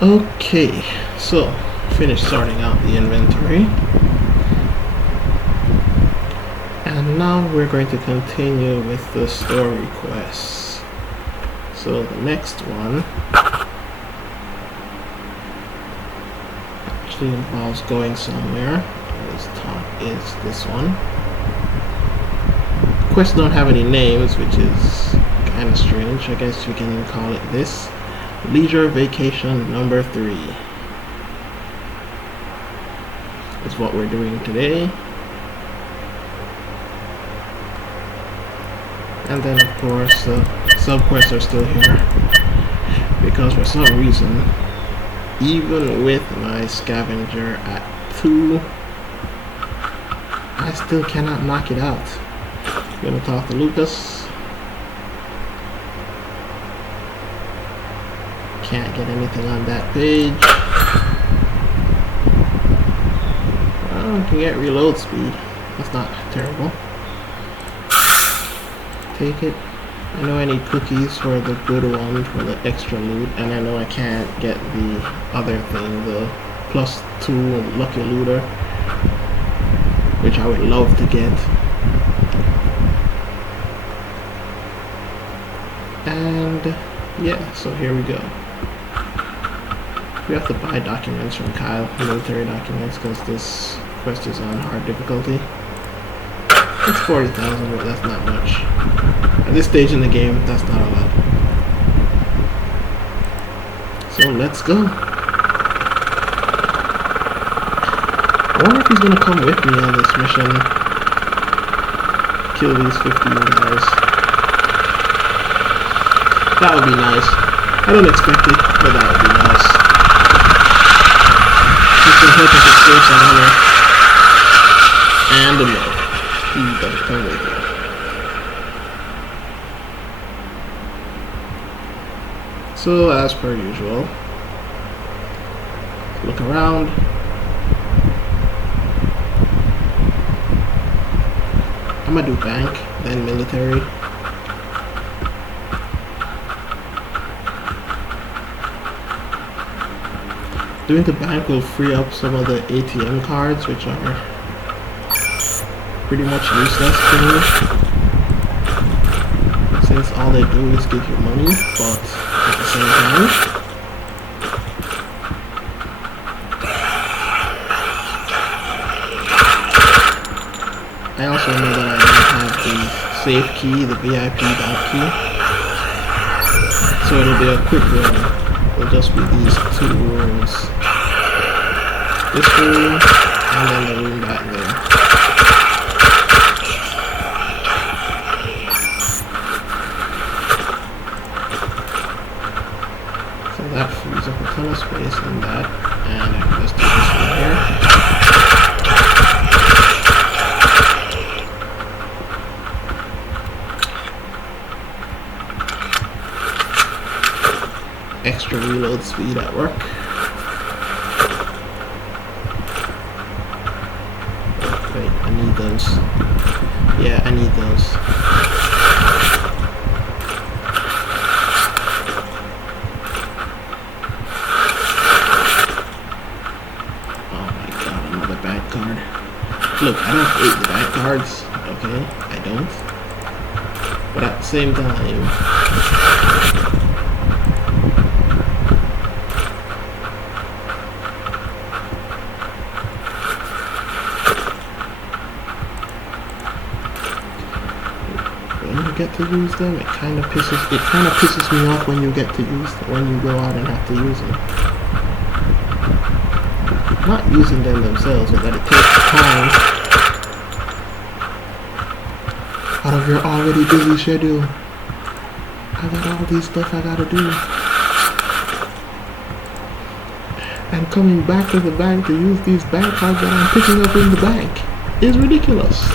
Okay, so finished sorting out the inventory, and now we're going to continue with the store requests. So the next one actually involves going somewhere. Is this one. Quests don't have any names, which is kind of strange. I guess you can call it this. Leisure Vacation number 3 is what we're doing today. And then of course the sub-quests are still here, because for some reason, even with my scavenger at 2, I still cannot knock it out. I'm gonna talk to Lucas. Can't get anything on that page. Well, I can get reload speed. That's not terrible. Take it. I know I need cookies for the good one, for the extra loot, and I know I can't get the other thing, the +2 lucky looter, which I would love to get. And yeah, so here we go. We have to buy documents from Kyle, military documents, because this quest is on hard difficulty. It's 40,000, but that's not much. At this stage in the game, that's not a lot. So let's go. I wonder if he's gonna come with me on this mission. Kill these 15 guys. That would be nice. I don't expect it, but that would be nice. Just to help us escape some honor. And a no. He doesn't come with me. So, as per usual, look around. I'm gonna do bank, then military. Doing the bank will free up some of the ATM cards, which are pretty much useless to me, since all they do is give you money, but at the same time, I also know that I don't have the safe key, the VIP bank key, so it'll be a quick run. It'll just be these 2 rooms. This room, and then the room back there. So that frees up a ton of space in that, and I can just do this one here. Extra reload speed at work. Wait, I need those. Yeah, I need those. Oh my god, another bad card. Look, I don't hate the bad cards, okay? I don't. But at the same time, get to use them, it kind of pisses me off when you get to use them, when you go out and have to use them. Not using them themselves, but that it takes time out of your already busy schedule. I got all these stuff I gotta do, and coming back to the bank to use these bank cards that I'm picking up in the bank is ridiculous.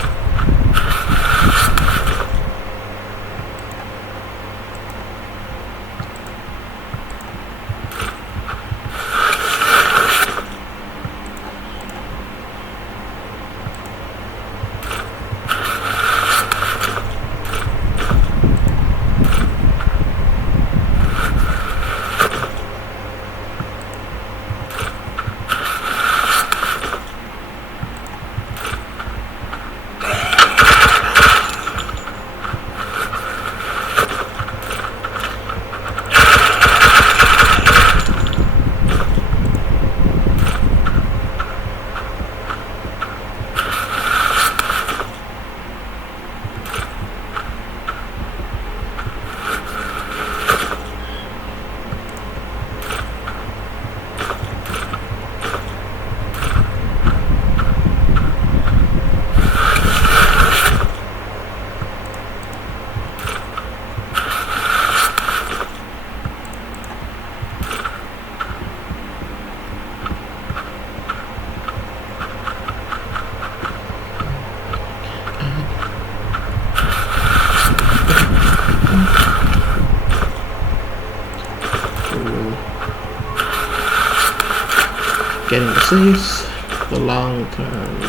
getting the safes, the long term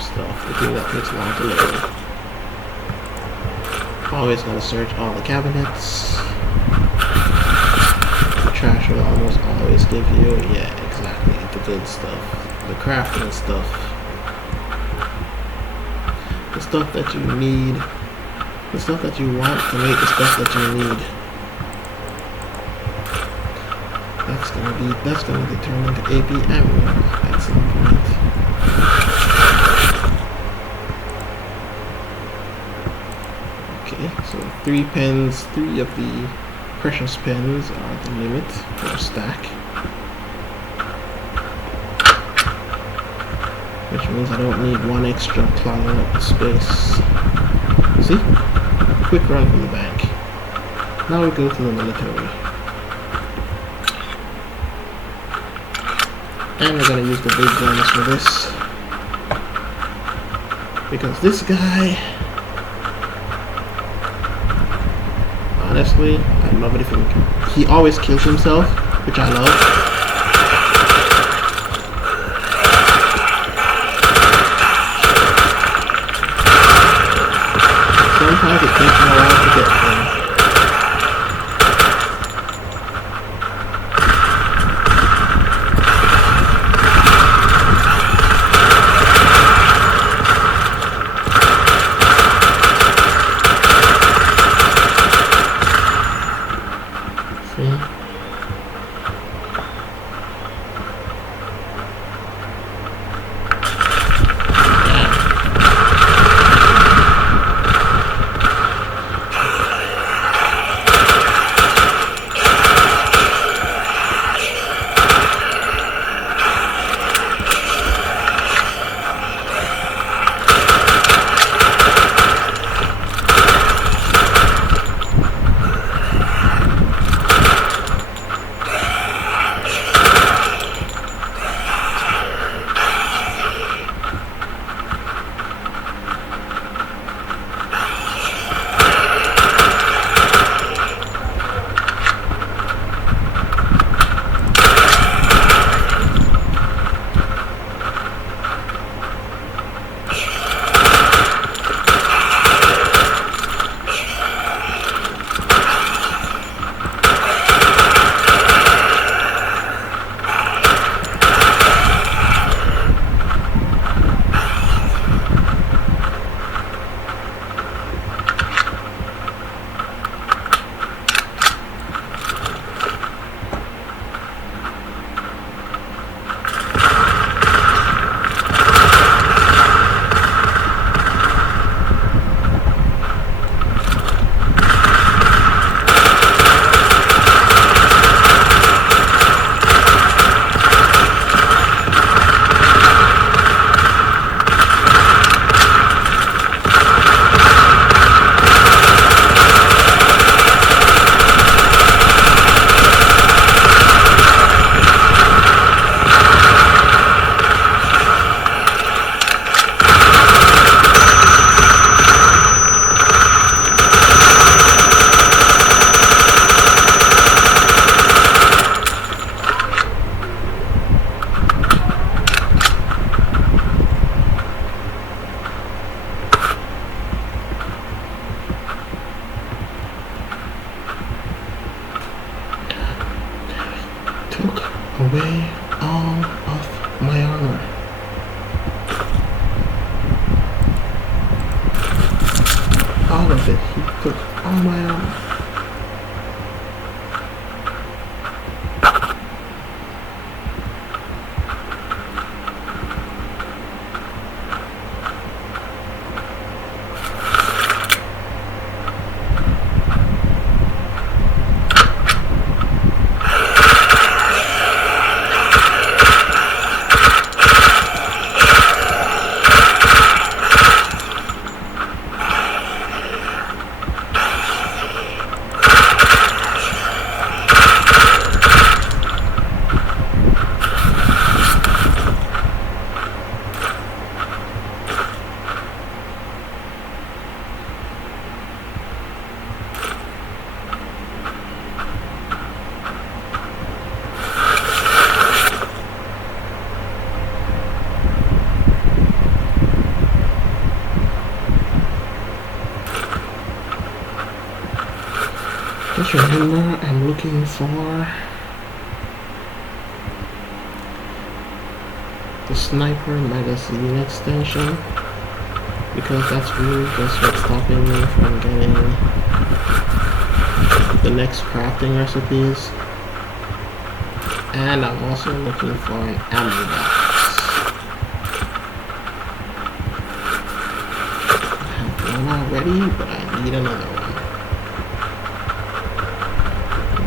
stuff, the thing that takes long to load. Always gotta search all the cabinets. The trash will almost always give you, yeah, exactly, the good stuff, the crafting stuff, the stuff that you need, the stuff that you want to make the stuff that you need. That's gonna determine the APM at some point. Okay, so 3 pens, 3 of the precious pens are the limit for a stack. Which means I don't need 1 extra clogging up the space. See? Quick run from the bank. Now we go to the military. And we're gonna use the big guns for this. Because this guy, honestly, I love it if he always kills himself, which I love. Sometimes it takes me a while to get them. Away all of my armor. All of it. He took all my armor. Just remember, I'm looking for the sniper magazine extension, because that's really just what's stopping me from getting the next crafting recipes. And I'm also looking for an ammo box. I have one already, but I need another one.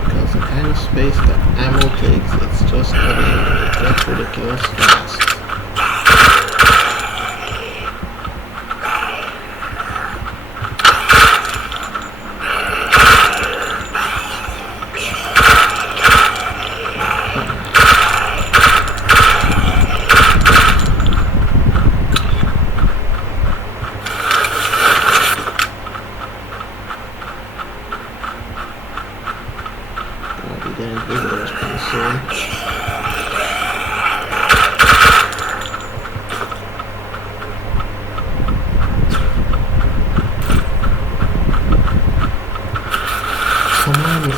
Because the kind of space that ammo takes, it's just gets ridiculous fast.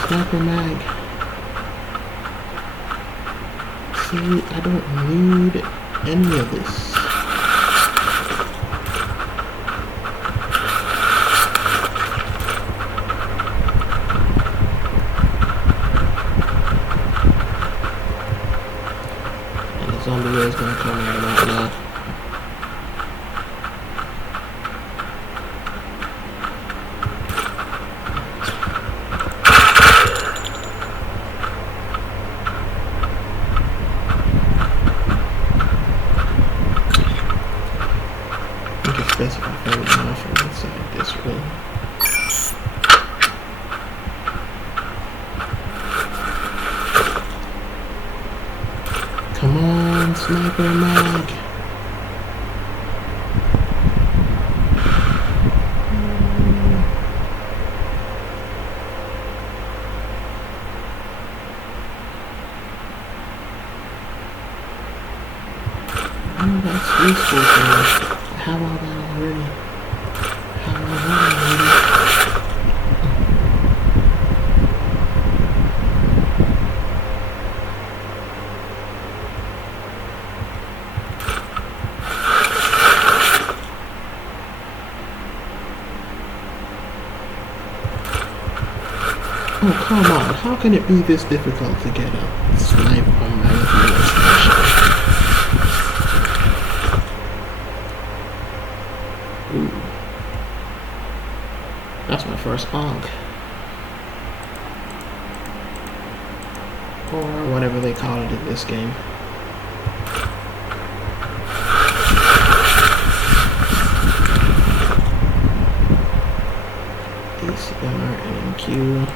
Sniper mag. See, I don't need any of this. And the zombie is gonna come right about now. Best if I found it now from inside this room. Come on, sniper mag. Oh, that's useful for me. How about that already? How about that already? Oh, come on. How can it be this difficult to get a sniper magazine extension? Ooh. That's my first hog. Or whatever they call it in this game. ACR and MQ.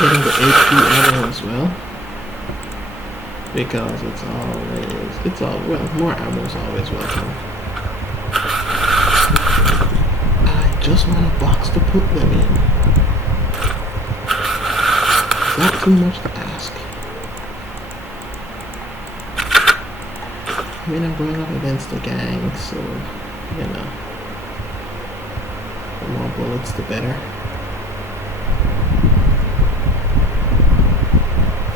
Getting the HP ammo as well, because more ammo is always welcome. I just want a box to put them in. Is that too much to ask? I mean, I'm going up against a gang, so, you know, the more bullets the better.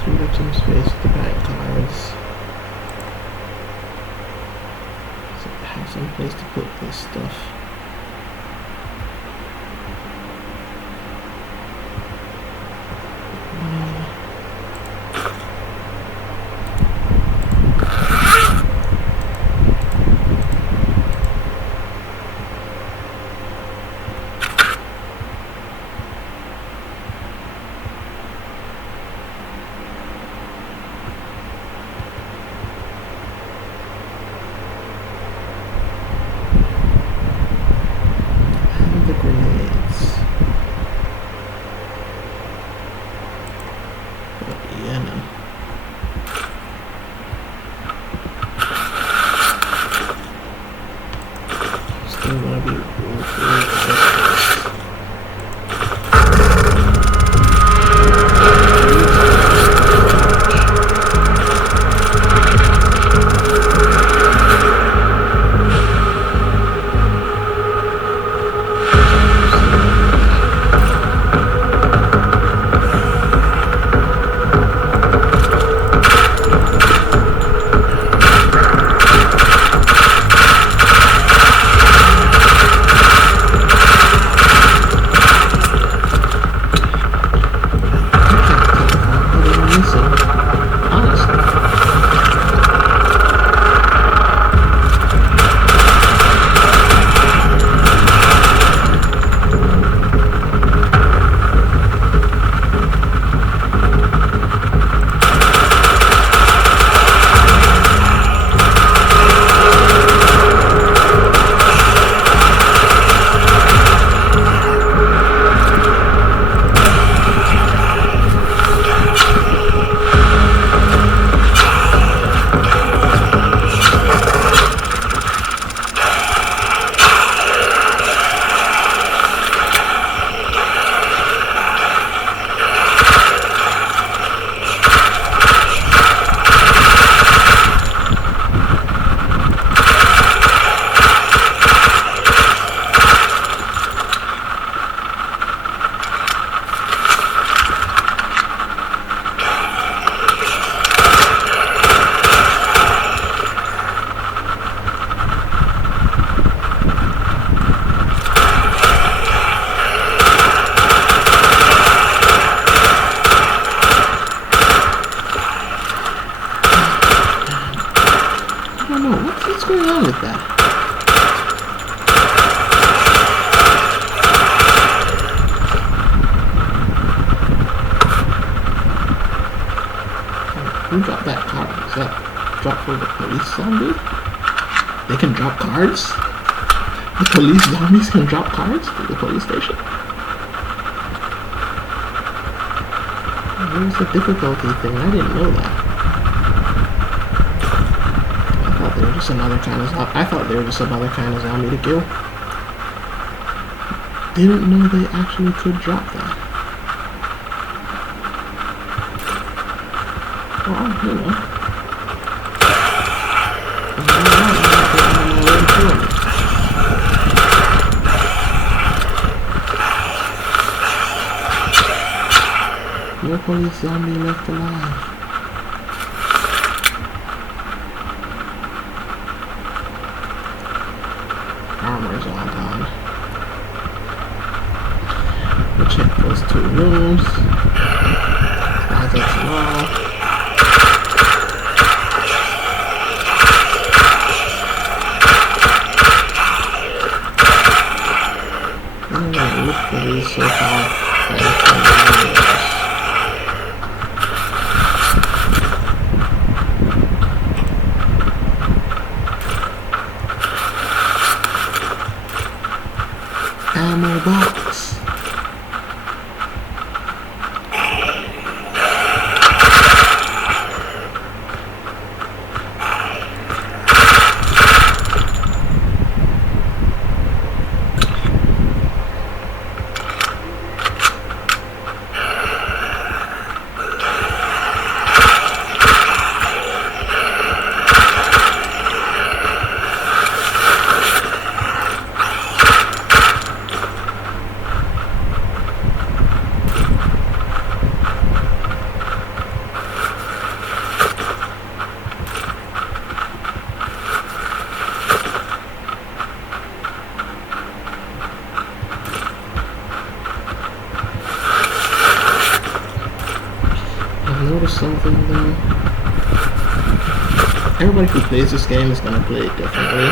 Freed up some space to buy cards. So I have some place to put this stuff. I'm gonna be really What's going on with that? Who dropped that card? Is that drop for the police zombie? They can drop cards? The police zombies can drop cards to the police station? Where's the difficulty thing? I didn't know that. I thought they were just another kind of zombie to kill. Didn't know they actually could drop that. Well, you know. No police zombie left alive. Armor's all gone. We'll check those 2 rooms. Closets and all. I'm gonna look for these so far. Ammo box. Notice something though. Everybody who plays this game is gonna play it differently.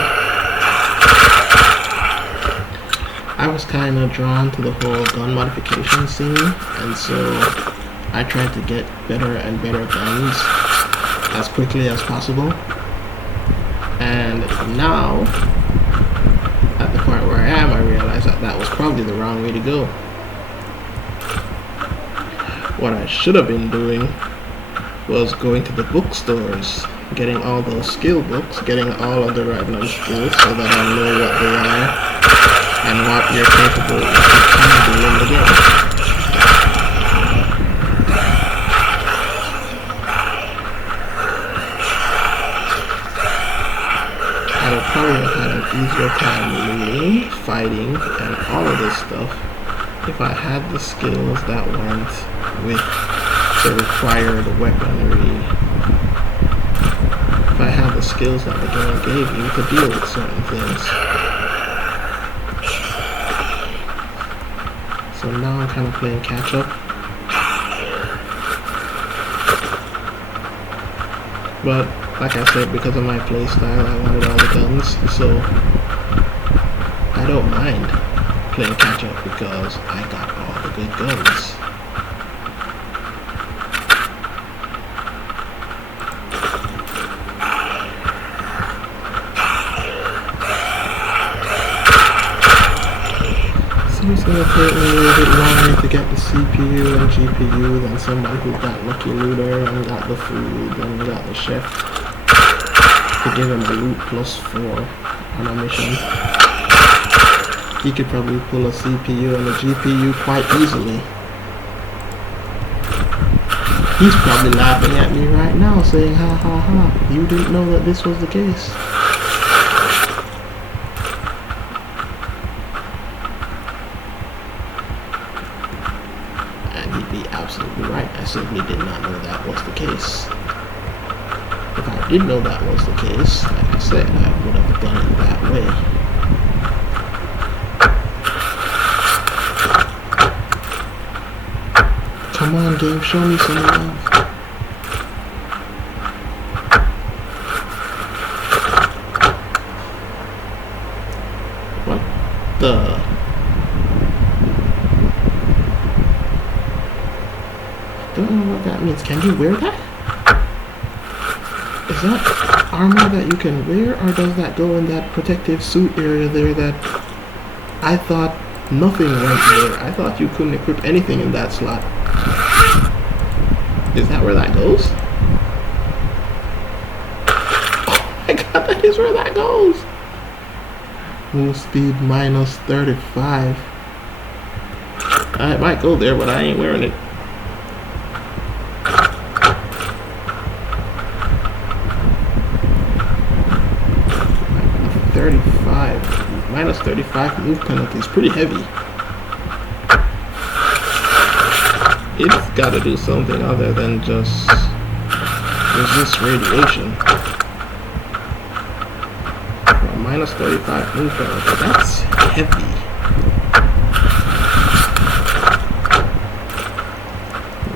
I was kind of drawn to the whole gun modification scene, and so I tried to get better and better guns as quickly as possible. And now, at the point where I am, I realize that that was probably the wrong way to go. What I should have been doing was going to the bookstores getting all those skill books, getting all of the random skills so that I know what they are and what you're capable of doing in the game. I would probably have had an easier time looting, fighting, and all of this stuff if I had the skills that went with the required weaponry. If I had the skills that the game gave you to deal with certain things. So now I'm kind of playing catch up. But like I said, because of my playstyle, I wanted all the guns, so I don't mind playing catch up because I got all the good guns. So it's gonna take me a little bit longer to get the CPU and GPU than someone who got Lucky Looter and got the food and got the chef to give him a loot +4 on a mission. He could probably pull a CPU and a GPU quite easily. He's probably laughing at me right now saying, ha ha ha, you didn't know that this was the case. And he'd be absolutely right. I simply did not know that was the case. If I did know that was the case, like I said, I would have done it that way. Come on, game, show me some love. What the? Don't know what that means. Can you wear that? Is that armor that you can wear, or does that go in that protective suit area there that I thought nothing went there? I thought you couldn't equip anything in that slot. Is that where that goes? Oh my god, that is where that goes! Move speed -35. I might go there, but I ain't wearing it. -35 move penalty is pretty heavy. It's gotta do something other than just resist radiation. Well, -35 move penalty, that's heavy.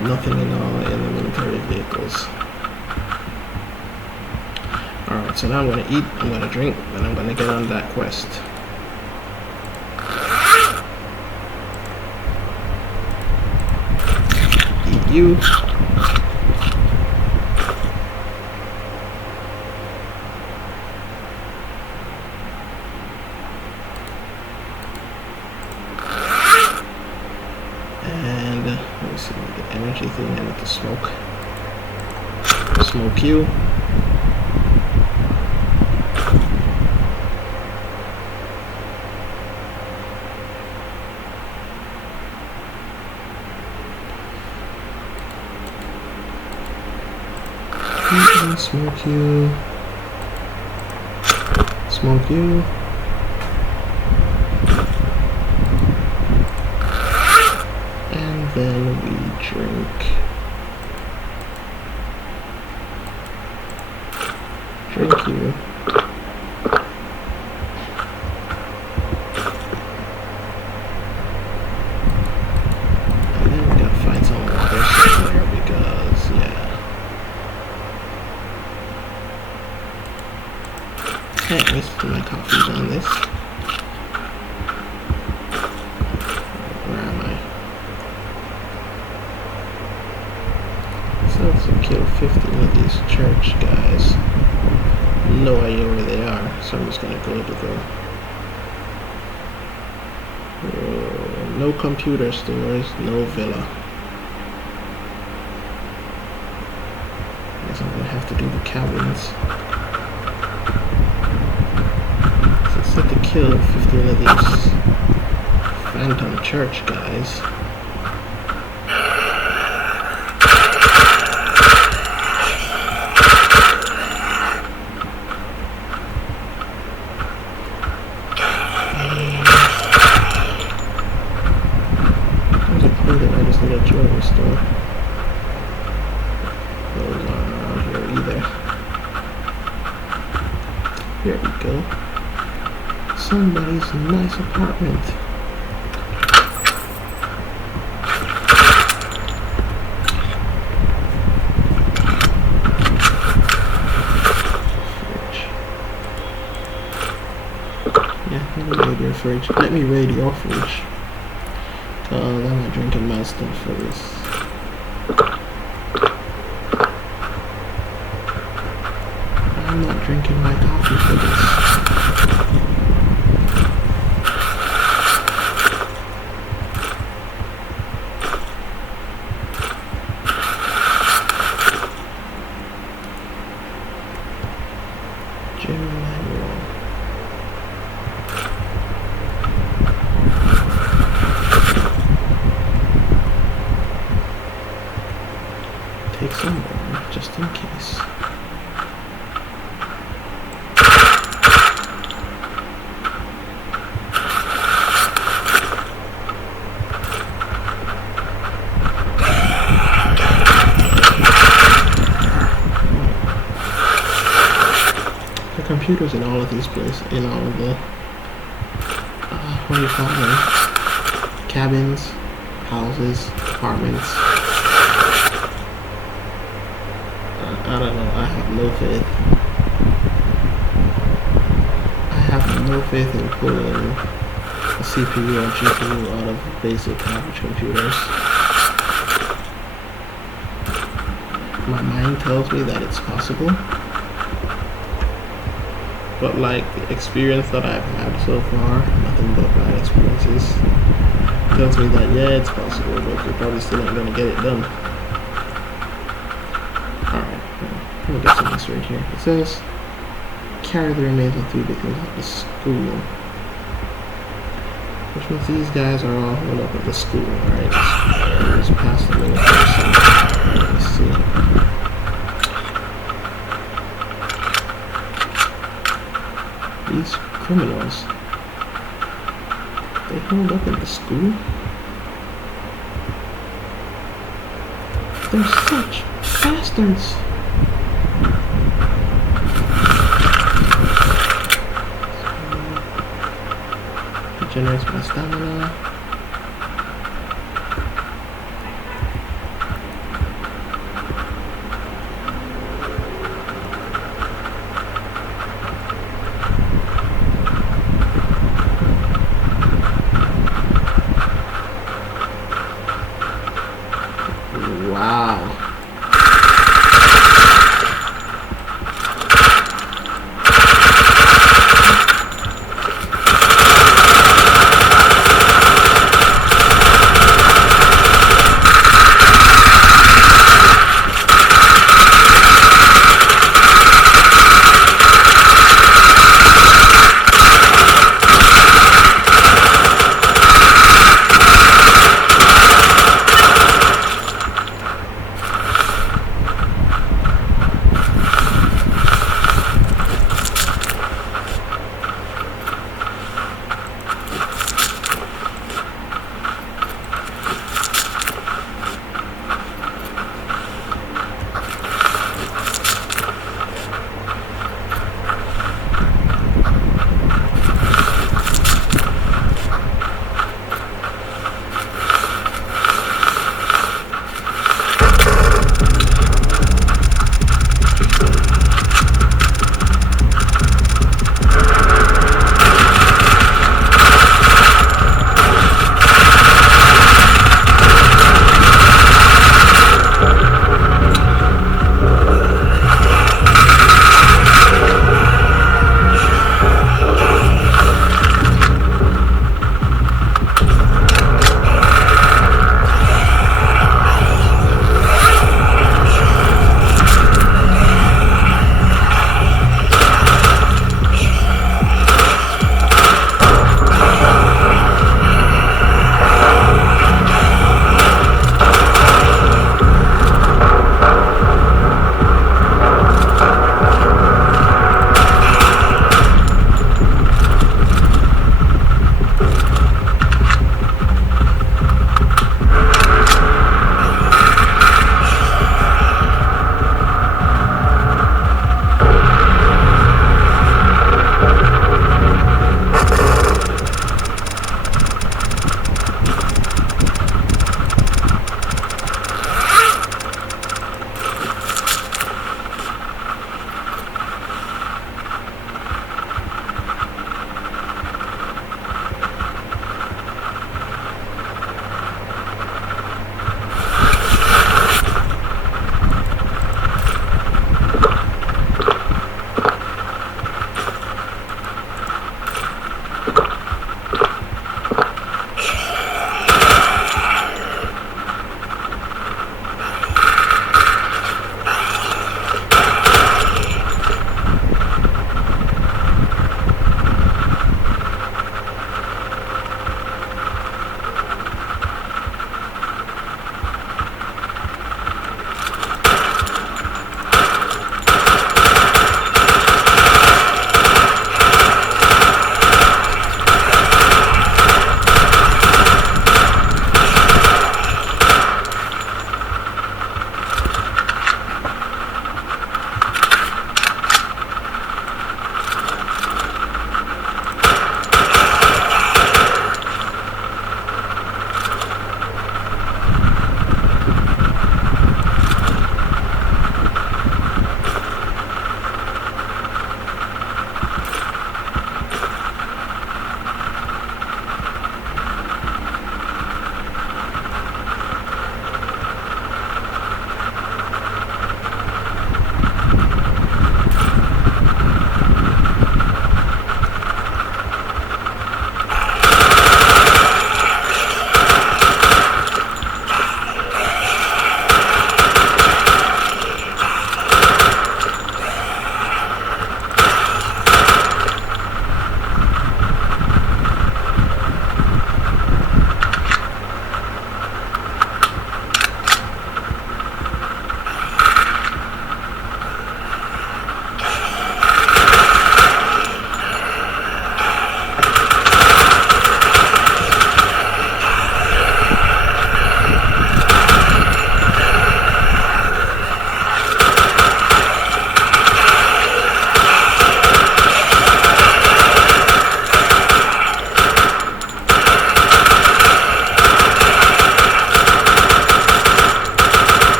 Nothing in all in the military vehicles. Alright, so now I'm gonna eat, I'm gonna drink, and I'm gonna get on that quest. Eat you. And let me see, the energy thing, I need to smoke. Smoke you. Smoke you. Smoke you. And then we drink. Drink you. And then we gotta find some water somewhere because, yeah. Can't waste my coffees on this. Where am I? So let's kill 15 of these church guys. No idea where they are, so I'm just gonna go to the no computer stores, no villa. Guess I'm gonna have to do the cabins. So it's set to kill 15 of these Phantom Church guys. There's a clothing I just need a jewelry store. Those aren't around here either. Here we go. Somebody's nice apartment. Fridge. Let me raid your fridge. I'm not drinking my stuff for this. I'm not drinking my coffee for this. Take some more, just in case. The computers in all of these places, in all of the, what do you call them? Cabins, houses, apartments. I don't know, I have no faith. I have no faith in pulling a CPU or GPU out of basic average computers. My mind tells me that it's possible. But like the experience that I've had so far, nothing but bad experiences, tells me that yeah, it's possible, but you're probably still not gonna get it done. Let me get some this right here. It says, carry the remains of 3 victims at the school. Which means these guys are all held up at the school, right? Just pass them in the person. Let's see. These criminals, they held up at the school? They're such bastards! Generates my stamina. Wow.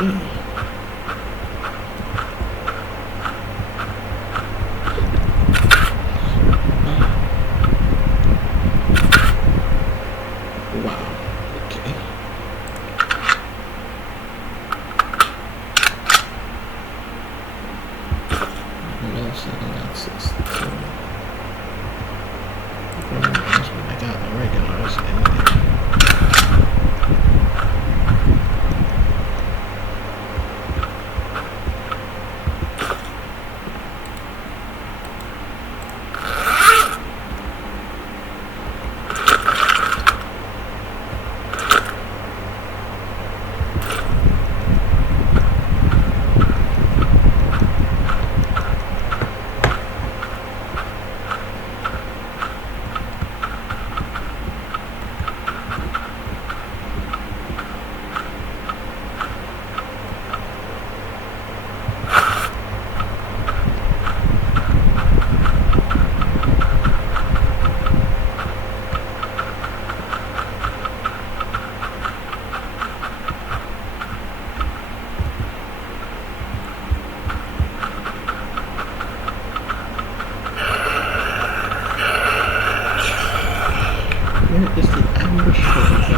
Wow. Okay. That's just I got the regulars in there. Where is the ambush over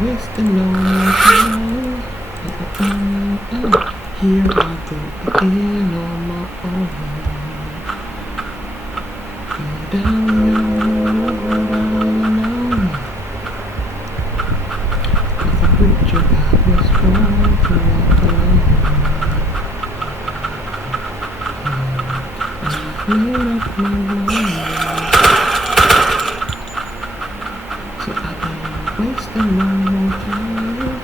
wasting no more time. Here I go again on my own. Down with a preacher I was born to walk alone. And I've made up my mind. So I've been wasting no more time.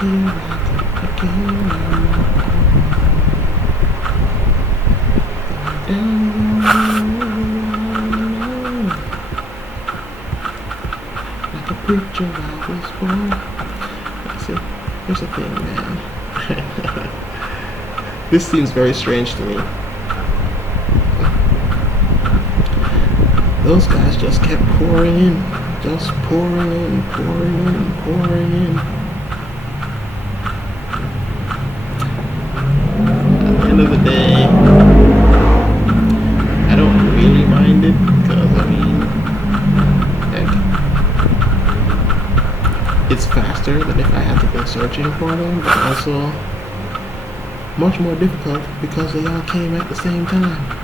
Here I go again on my own. Down like a preacher I was born. See, here's the thing, man. This seems very strange to me. Those guys just kept pouring in. Just pouring in, pouring in, pouring in. At the end of the day, I don't really mind it because, I mean, heck, it's faster than if I had to go searching for them, but also much more difficult because they all came at the same time.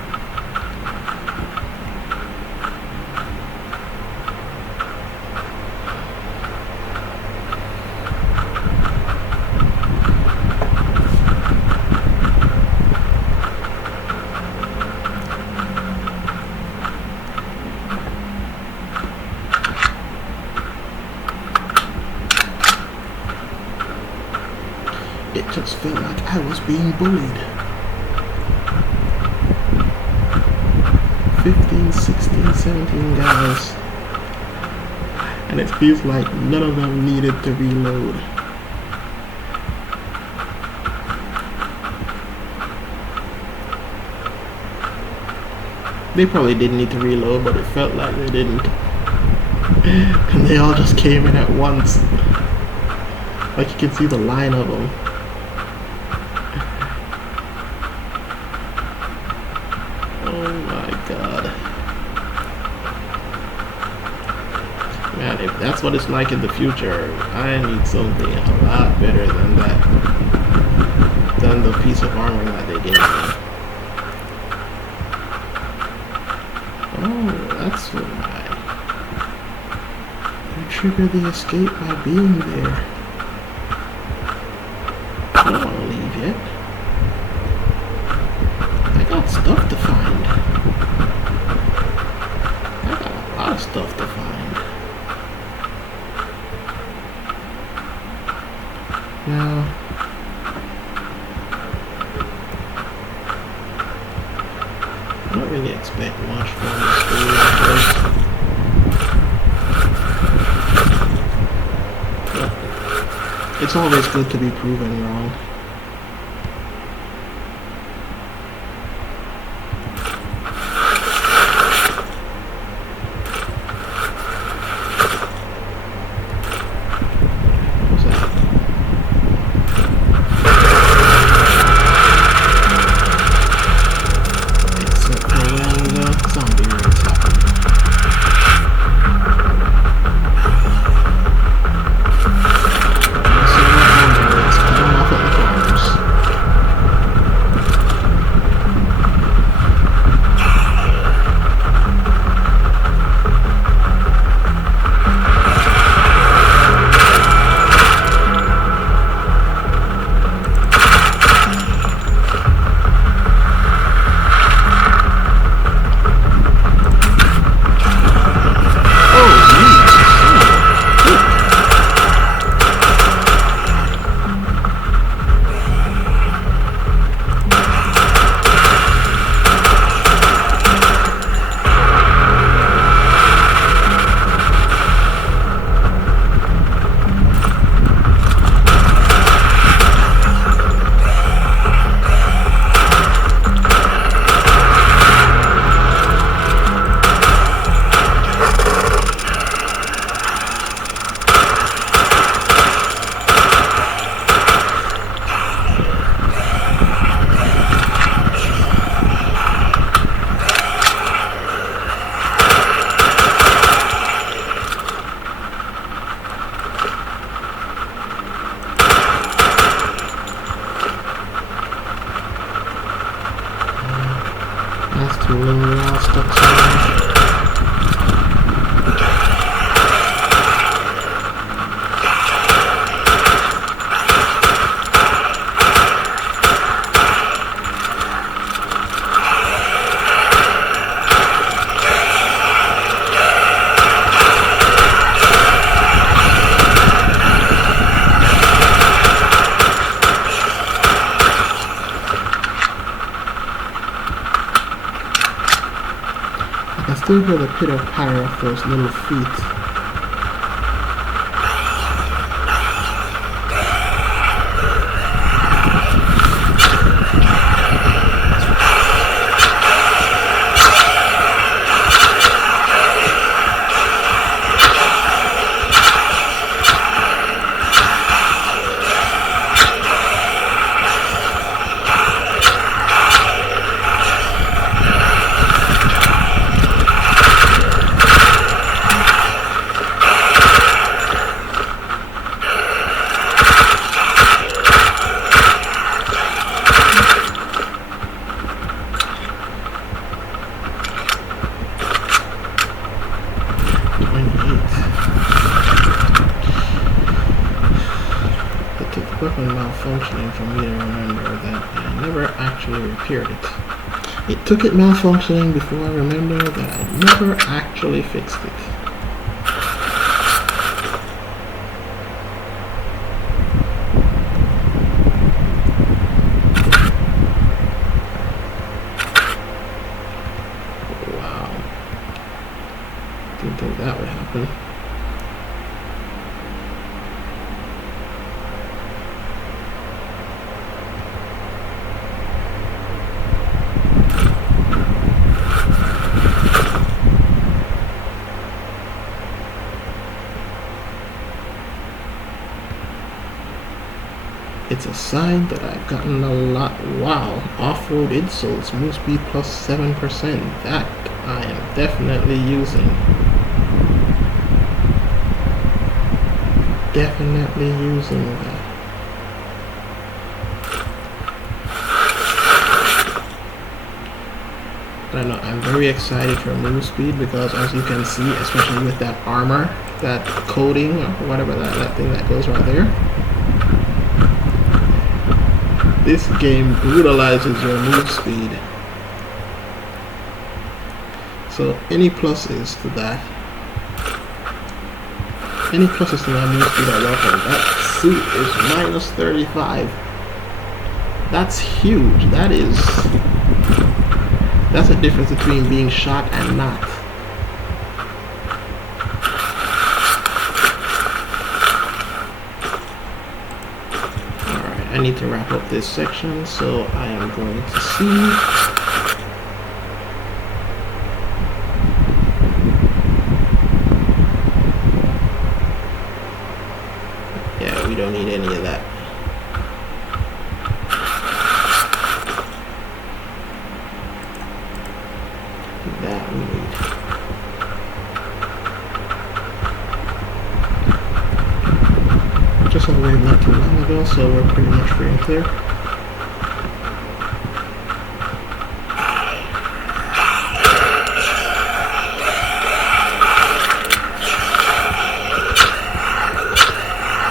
It just felt like I was being bullied. 15, 16, 17 guys. And it feels like none of them needed to reload. They probably didn't need to reload, but it felt like they didn't. And they all just came in at once. Like you can see the line of them. Oh my god. Man, if that's what it's like in the future, I need something a lot better than that. Than the piece of armor that they gave me. Oh, that's why. You trigger the escape by being there. I don't want to leave yet. I got stuff to find. I got a lot of stuff to find. Now, I don't really expect much from this story at first. But it's always good to be proven wrong. Still hear the pitter patter of those little feet. Malfunctioning for me to remember that I never actually repaired it. It took it malfunctioning before I remember that I never actually fixed it. Wow. Didn't think that would happen. It's a sign that I've gotten a lot. Wow, off-road insults, move speed plus 7%. That I am definitely using. definitely using that. I don't know, I'm very excited for move speed because as you can see, especially with that armor, that coating or whatever that thing that goes right there, this game brutalizes your move speed. So any pluses to that? Any pluses to that move speed are welcome. That suit is minus 35. That's huge. That's the difference between being shot and not. Alright, I need to wrap up this section, so I am going to see. Yeah, we don't need any of that. That we need. Just upgraded not too long ago, so we're pretty much free and clear.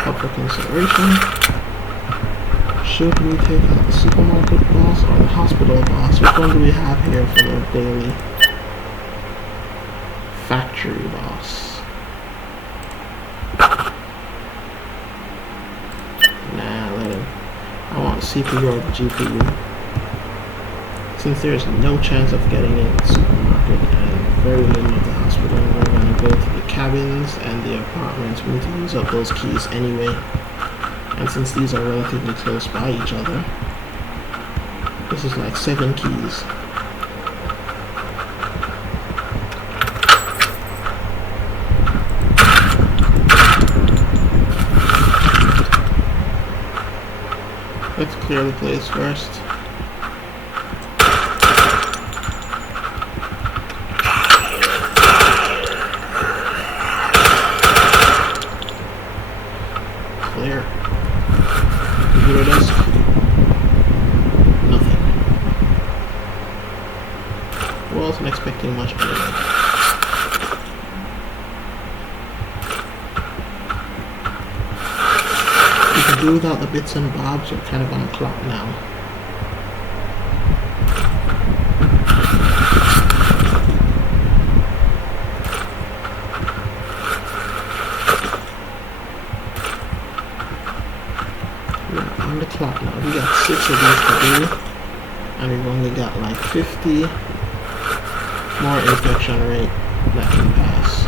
Up for consideration. Should we take out the supermarket boss or the hospital boss? Which one do we have here for the daily? Factory boss. Nah, let him. I want CPU or the GPU. Since there's no chance of getting in the supermarket and very little of the hospital, we're going to go to the cabins and the apartments. We need to use up those keys anyway. And since these are relatively close by each other, this is like 7 keys. Let's clear the place first. Clear. Computer desk. Nothing. Wasn't expecting much anyway. We can do without the bits and bobs. We're kind of on the clock now. On the clock now. We got 6 of these to do, and we've only got like 50 more infection rate that can pass.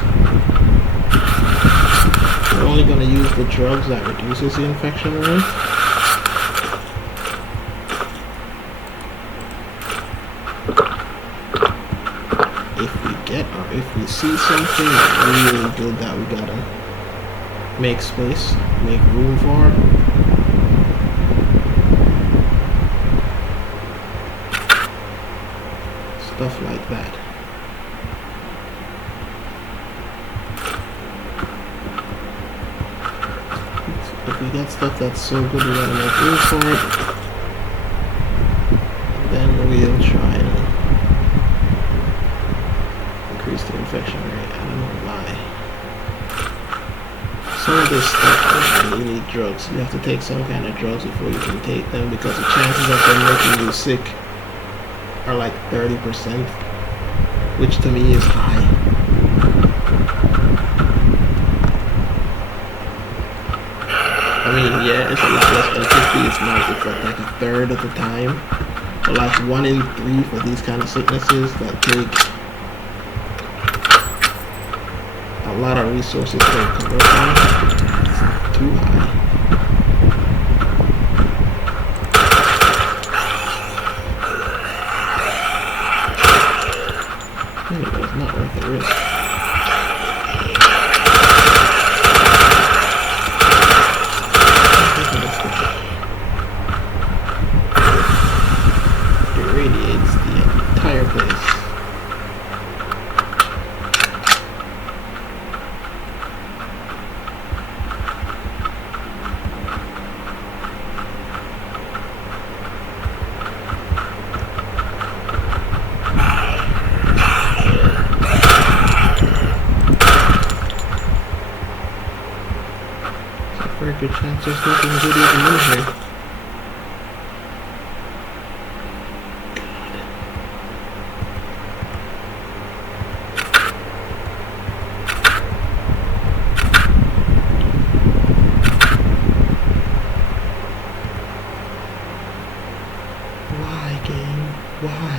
We're only going to use the drugs that reduces the infection rate. If we get or if we see something really good that we gotta make space, make room for. Stuff like that. If we get stuff that's so good we gotta make room for it, then we'll try and increase the infection rate. I don't know why. Some of this stuff, you need drugs. You have to take some kind of drugs before you can take them because the chances of them making you sick are like 30%, which to me is high. I mean, yeah, it's a lot less than 50. It's not. It's like a third of the time. But like 1 in 3 for these kind of sicknesses that take a lot of resources to recover from. It's too high. Anyway, it's not worth the risk. Irradiates the entire place. very good chance there's nothing good even in here. Why, game? Why?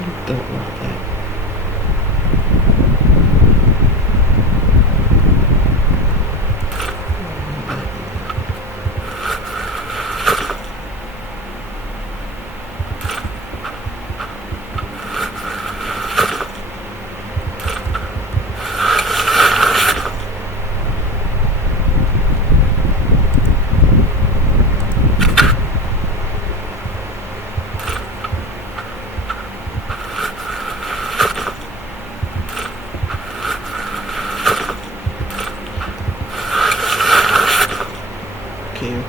I don't want that.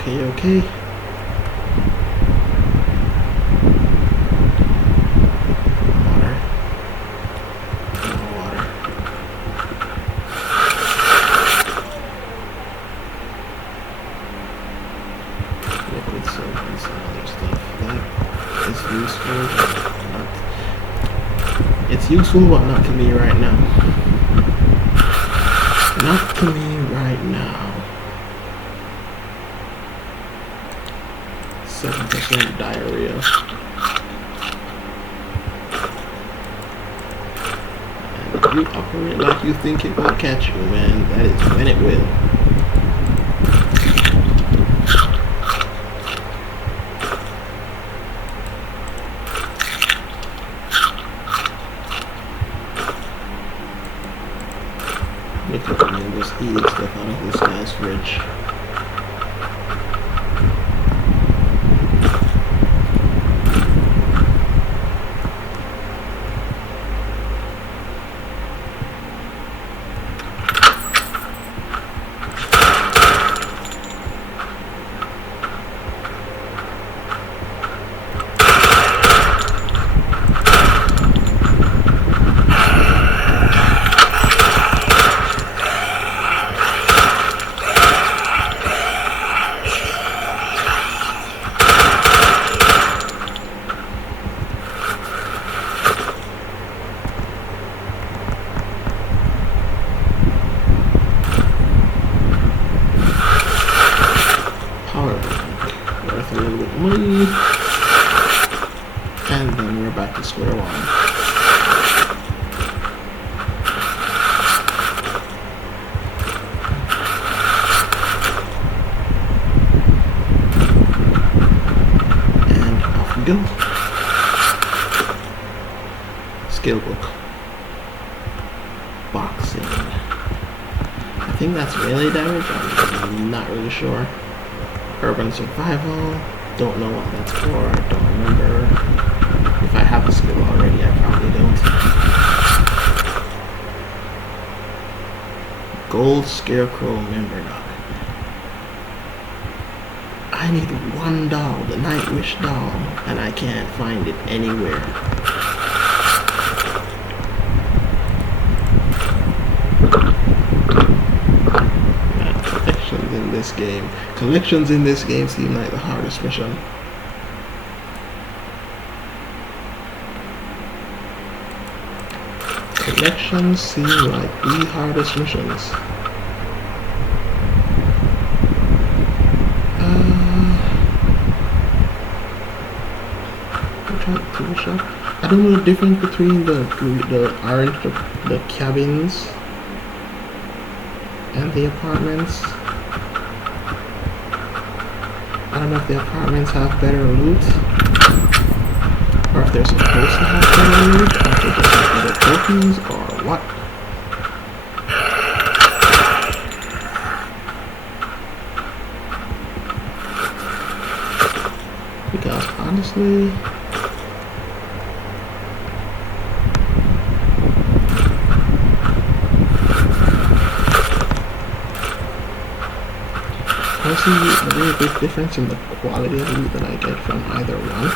Okay. Water. More water. Liquid soap and some other stuff. That is useful, but not. It's useful, but not to me right now. Not to me right now. 7% diarrhea. And if you operate like you think it will catch you, man, that is when it will. Look at me just eating stuff out of this guy's fridge. Worth a little bit of money, and then we're back to square one. And off we go. Skill book. Boxing. I think that's melee damage. I'm not really sure. Urban survival. Don't know what that's for. Don't remember. If I have a skill already, I probably don't. Gold Scarecrow member dog. I need one doll, the Nightwish doll, and I can't find it anywhere. Collections in this game seem like the hardest mission. Collections seem like the hardest missions. I don't know the difference between the orange, the cabins and the apartments. I don't know if the apartments have better loot, or if they're supposed to have better loot, or if they just have better trophies, or what. Because honestly, I see a very big difference in the quality of loot that I get from either one.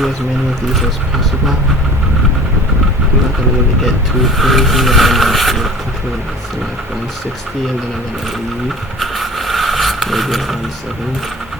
do as many of these as possible. I'm not gonna really get too crazy, and I'm going to select 160, and then I'm gonna leave maybe at 170.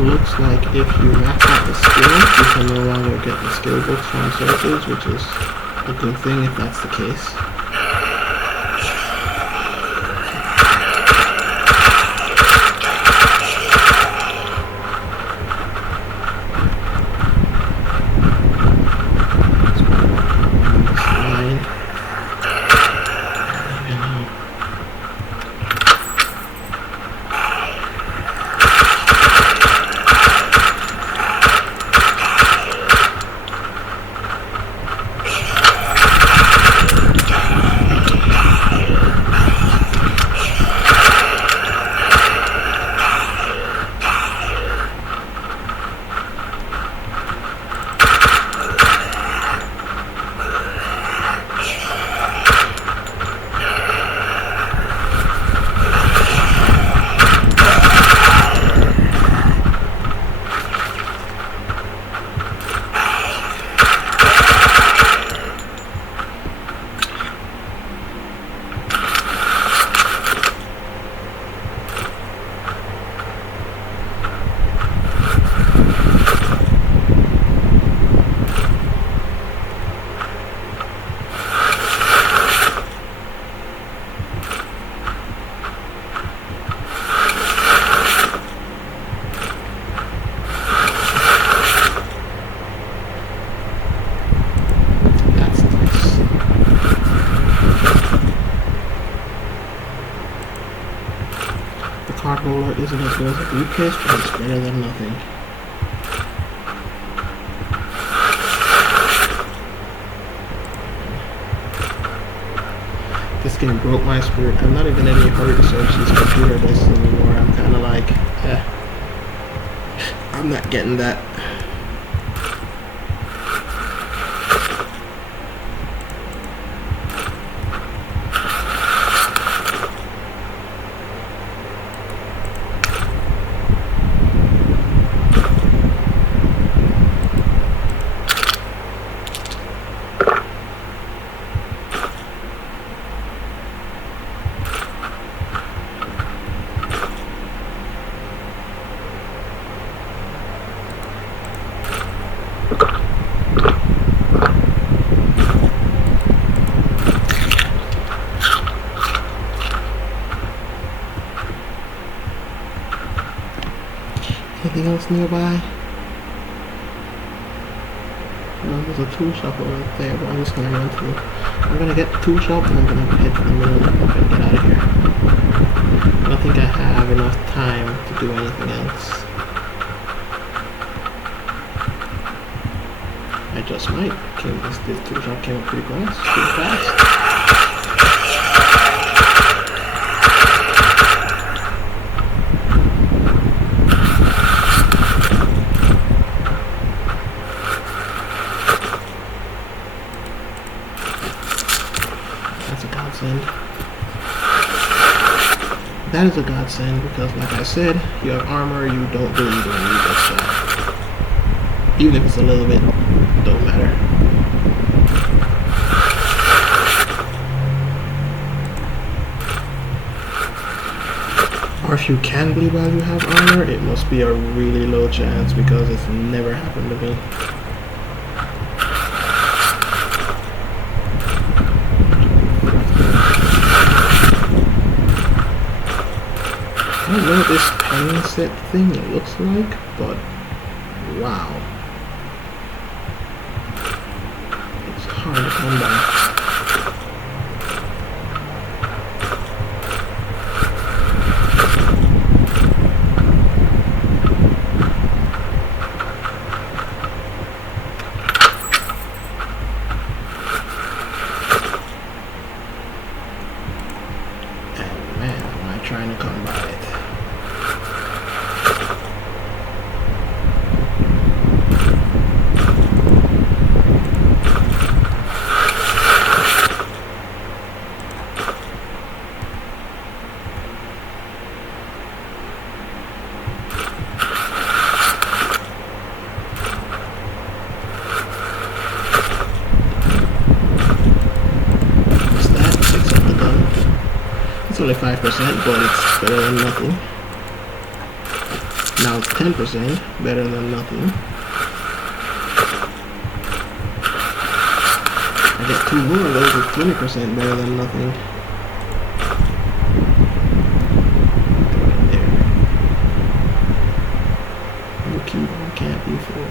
Looks like if you max out the skill, you can no longer get the skill books from sources, which is a good thing if that's the case. Card roller isn't as good as a briefcase, but it's better than nothing. This game broke my spirit. I'm not even in any hurry to search these computer lists anymore. I'm kind of like, I'm not getting that. Anything else nearby? No, there's a tool shop over there, but I'm just gonna run to I'm gonna get the tool shop and I'm gonna head to the middle and I'm gonna get out of here. I don't think I have enough time to do anything else. I just might. This tool shop came up pretty fast. That is a godsend because, like I said, you have armor you don't really need when you get shot. Even if it's a little bit, it don't matter. Or if you can bleed while you have armor, it must be a really low chance because it's never happened to me. I don't know what this pen set thing looks like, but wow. It's hard to come by. It's only 5%, but it's better than nothing. Now it's 10%, better than nothing. I get 2 more of those, it's 20% better than nothing. There. The keyboard can't be full.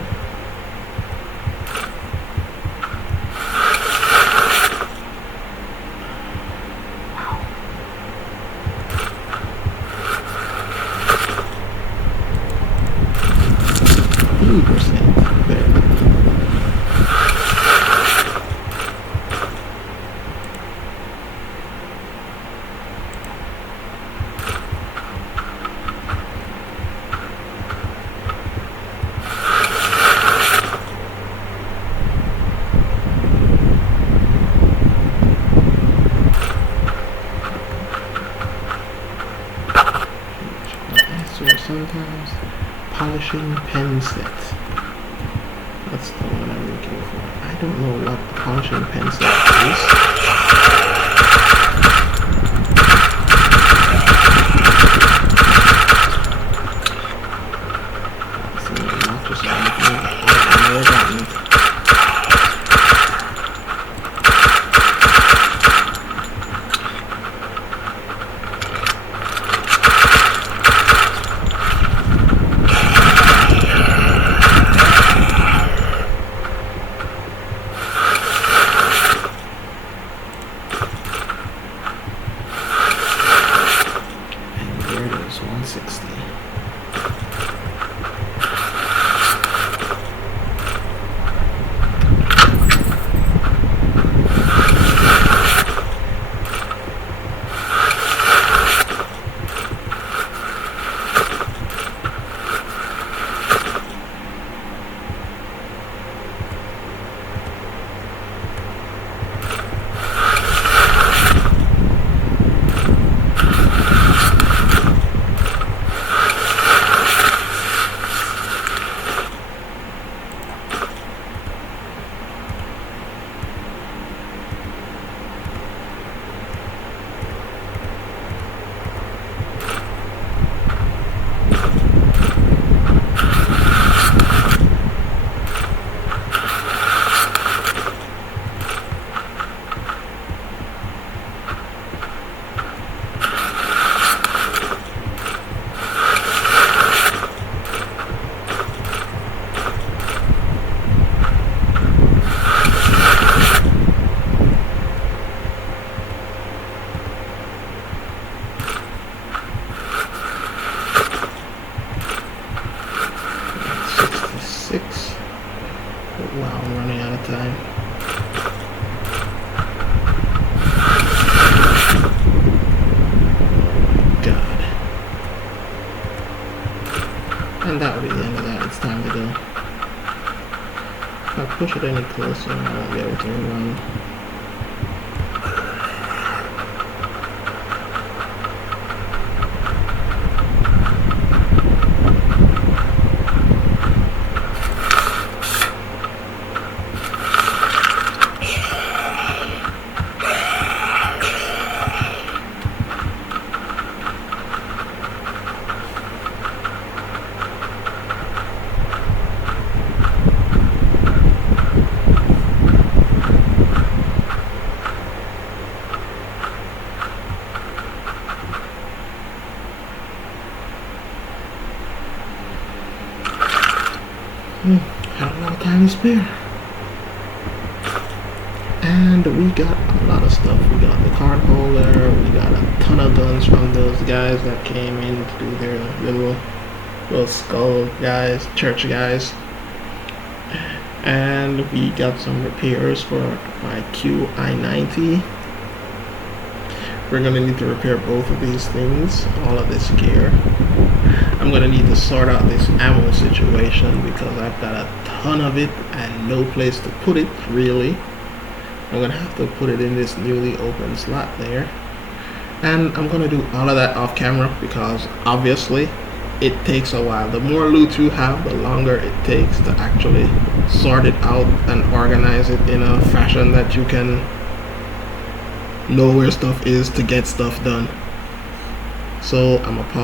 Sometimes polishing pen set. That's the one I'm looking for. I don't know what the polishing pen set is. Wow, I'm running out of time. God. And that will be the end of that. It's time to go. If I push it any closer, I won't be able to run. Had a lot of time to spare. And we got a lot of stuff. We got the card holder, we got a ton of guns from those guys that came in to do their little skull guys, church guys. And we got some repairs for my QI-90. We're gonna need to repair both of these things, all of this gear. I'm gonna need to sort out this ammo situation because I've got a ton of it and no place to put it really. I'm gonna have to put it in this newly opened slot there. And I'm gonna do all of that off camera because obviously it takes a while. The more loot you have, the longer it takes to actually sort it out and organize it in a fashion that you can know where stuff is to get stuff done. So I'm gonna pause